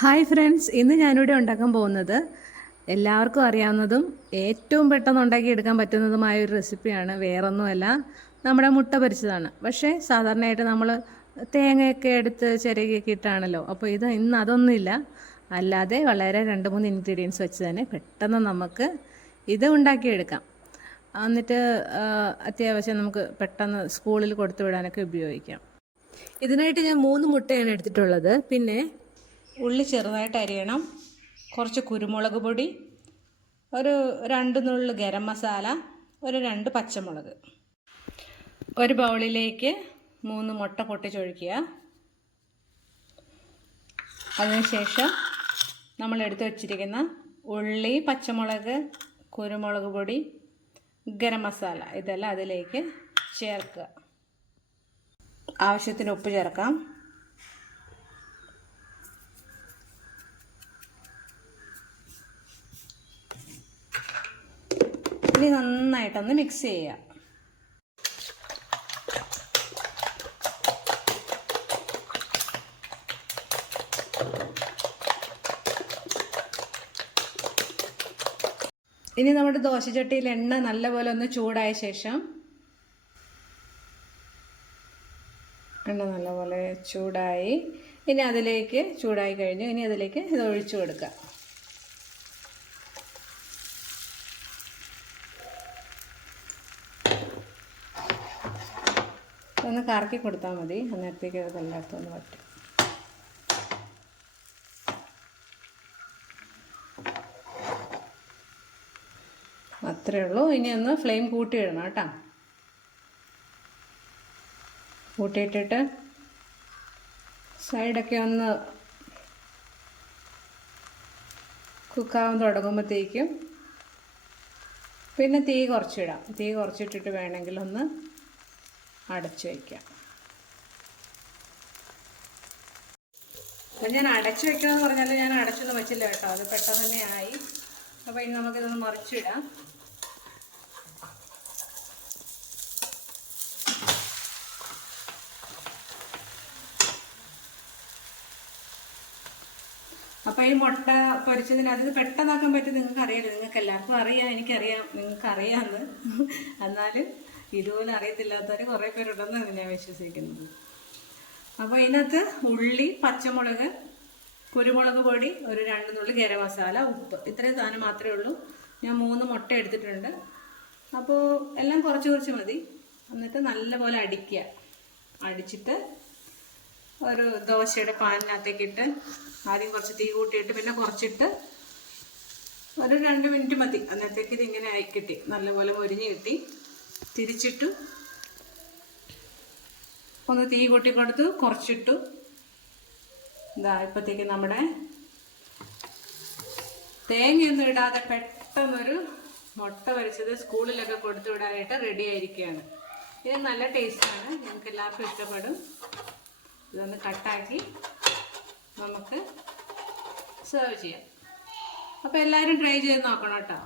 Hi friends, ഇന്ന് ഞാനിവിടെ ഉണ്ടാക്കാൻ പോകുന്നത് എല്ലാവർക്കും അറിയാവുന്നതും ഏറ്റവും പെട്ടെന്ന് ഉണ്ടാക്കിയെടുക്കാൻ പറ്റുന്നതുമായ ഒരു റെസിപ്പിയാണ്. വേറൊന്നുമല്ല, നമ്മുടെ മുട്ട പൊരിച്ചതാണ്. പക്ഷേ സാധാരണയായിട്ട് നമ്മൾ തേങ്ങയൊക്കെ എടുത്ത് ചിരകിയൊക്കെ ഇട്ടാണല്ലോ. അപ്പോൾ ഇന്ന് അതൊന്നുമില്ല, അല്ലാതെ വളരെ 2-3 ഇൻഗ്രീഡിയൻസ് വെച്ച് തന്നെ പെട്ടെന്ന് നമുക്ക് ഇത് ഉണ്ടാക്കിയെടുക്കാം. എന്നിട്ട് അത്യാവശ്യം നമുക്ക് പെട്ടെന്ന് സ്കൂളിൽ കൊടുത്തു വിടാനൊക്കെ ഉപയോഗിക്കാം. ഇതിനായിട്ട് ഞാൻ 3 മുട്ടയാണ് എടുത്തിട്ടുള്ളത്. പിന്നെ ഉള്ളി ചെറുതായിട്ട് അരിയണം, കുറച്ച് കുരുമുളക് പൊടി, ഒരു 2 നുള്ള് ഗരം മസാല, ഒരു 2 പച്ചമുളക്. ഒരു ബൗളിലേക്ക് 3 മുട്ട പൊട്ടിച്ചൊഴിക്കുക. അതിനുശേഷം നമ്മൾ എടുത്തു വച്ചിരിക്കുന്ന ഉള്ളി, പച്ചമുളക്, കുരുമുളക് പൊടി, ഗരം മസാല ഇതെല്ലാം അതിലേക്ക് ചേർക്കുക. ആവശ്യത്തിന് ഉപ്പ് ചേർക്കാം. ഇനി നന്നായിട്ടൊന്ന് മിക്സ് ചെയ്യുക. ഇനി നമ്മുടെ ദോശച്ചട്ടിയിൽ എണ്ണ നല്ലപോലെ ഒന്ന് ചൂടായ ശേഷം എണ്ണ നല്ലപോലെ ചൂടായി ചൂടായി കഴിഞ്ഞു. ഇനി അതിലേക്ക് ഇത് ഒഴിച്ചു കൊടുക്കുക. ഒന്ന് കറക്കി കൊടുത്താൽ മതി, അന്നേരത്തേക്ക് അതെല്ലായിടത്തും ഒന്ന് പറ്റും. അത്രയേ ഉള്ളൂ. ഇനി ഒന്ന് ഫ്ലെയിം കൂട്ടിയിടണം കേട്ടോ. കൂട്ടിയിട്ടിട്ട് സൈഡൊക്കെ ഒന്ന് കുക്കാവാൻ തുടങ്ങുമ്പോഴത്തേക്കും പിന്നെ തീ കുറച്ചിടാം. തീ കുറച്ചിട്ടിട്ട് വേണമെങ്കിൽ ഒന്ന് അടച്ചു വയ്ക്കാം. അപ്പം ഞാൻ അടച്ചു വയ്ക്കണമെന്ന് പറഞ്ഞാൽ ഞാൻ അടച്ചൊന്നും വെച്ചില്ല കേട്ടോ, അത് പെട്ടെന്ന് തന്നെ ആയി. അപ്പോൾ ഇനി നമുക്കിതൊന്ന് മറിച്ചിടാം. അപ്പോൾ ഈ മുട്ട പൊരിച്ചതിന് അത് പെട്ടെന്നാക്കാൻ പറ്റും. നിങ്ങൾക്ക് അറിയില്ല, നിങ്ങൾക്ക് എല്ലാവർക്കും അറിയാം, എനിക്കറിയാം, നിങ്ങൾക്ക് അറിയാമെന്ന്. എന്നാലും ഇതുപോലെ അറിയത്തില്ലാത്തവർ കുറേ പേരുണ്ടെന്ന് ഞാൻ വിശ്വസിക്കുന്നത്. അപ്പോൾ ഇതിനകത്ത് ഉള്ളി, പച്ചമുളക്, കുരുമുളക് പൊടി, ഒരു 2 നുള്ളി ഗരം മസാല, ഉപ്പ്, ഇത്രയും സാധനം മാത്രമേ ഉള്ളൂ. ഞാൻ 3 മുട്ട എടുത്തിട്ടുണ്ട്. അപ്പോൾ എല്ലാം കുറച്ച് കുറച്ച് മതി. എന്നിട്ട് നല്ലപോലെ അടിക്കുക. അടിച്ചിട്ട് ഒരു ദോശയുടെ പാനിനകത്തേക്കിട്ട് ആദ്യം കുറച്ച് തീ കൂട്ടിയിട്ട് പിന്നെ കുറച്ചിട്ട് ഒരു 2 മിനിറ്റ് മതി. അന്നേരത്തേക്ക് ഇതിങ്ങനെ ആയി കിട്ടി, നല്ലപോലെ മൊരിഞ്ഞ് കിട്ടി. തിരിച്ചിട്ടു, ഒന്ന് തീ കൂട്ടി കൊടുത്തു, കുറച്ചിട്ടു. ഇതാ ഇപ്പോഴത്തേക്ക് നമ്മുടെ തേങ്ങയൊന്നും ഇടാതെ പെട്ടെന്നൊരു മുട്ട പൊരിച്ചത് സ്കൂളിലൊക്കെ കൊടുത്തു വിടാനായിട്ട് റെഡി ആയിരിക്കുകയാണ്. ഇത് നല്ല ടേസ്റ്റാണ്, ഞങ്ങൾക്ക് എല്ലാവർക്കും ഇഷ്ടപ്പെടും. ഇതൊന്ന് കട്ടാക്കി നമുക്ക് സെർവ് ചെയ്യാം. അപ്പോൾ എല്ലാവരും ട്രൈ ചെയ്ത് നോക്കണം കേട്ടോ.